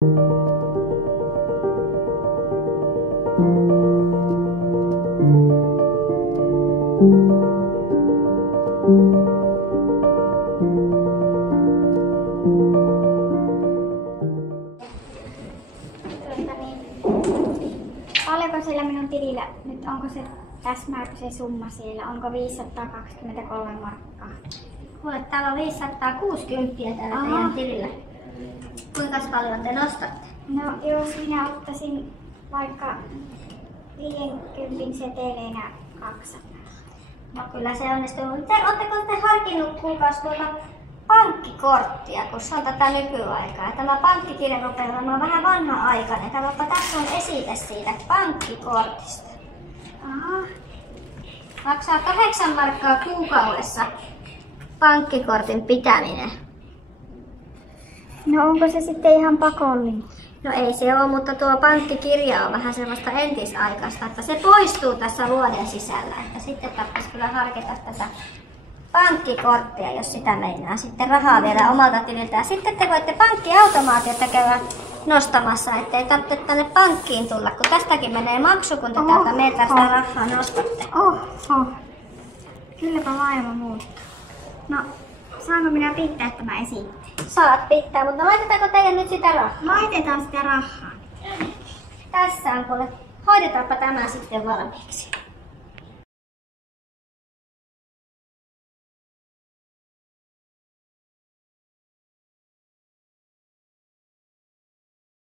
Paljonko siellä minun tilillä nyt, onko se täsmääkö se summa siellä, onko 523 markkaa? Kuule, täällä on 560 täällä teidän tilillä. Kuinka paljon te nostatte? No jos minä ottaisin vaikka 50 seteleinä 200. No kyllä se onnistuu. Oletteko te harkinnut kuukausi pankkikorttia, kun se on tätä nykyaikaa? Tämä pankkikirja rupeaa olemaan vähän vanha-aikainen. Katsoppa, tässä on esite siitä pankkikortista. Aha. Maksaa 8 markkaa kuukaudessa pankkikortin pitäminen. No onko se sitten ihan pakollinen? No ei se ole, mutta tuo pankkikirja on vähän sellaista entisaikaista, että se poistuu tässä vuoden sisällä. Että sitten tarvitsisi kyllä harkita tätä pankkikorttia, jos sitä meinaa. Sitten rahaa vielä omalta tililtä. Ja sitten te voitte pankkiautomaatiota käydä nostamassa, ettei tarvitse tänne pankkiin tulla, kun tästäkin menee maksu, kun te täältä meiltä sitä rahaa nostatte. Kylläpä maailma muuttuu. No, saanko minä pitää tämä esitteen? Saat pitää, mutta laitetaanko teidän nyt sitä rahaa? Laitetaan sitä rahaa. Tässä on kuule. Hoidetaanpa tämä sitten valmiiksi.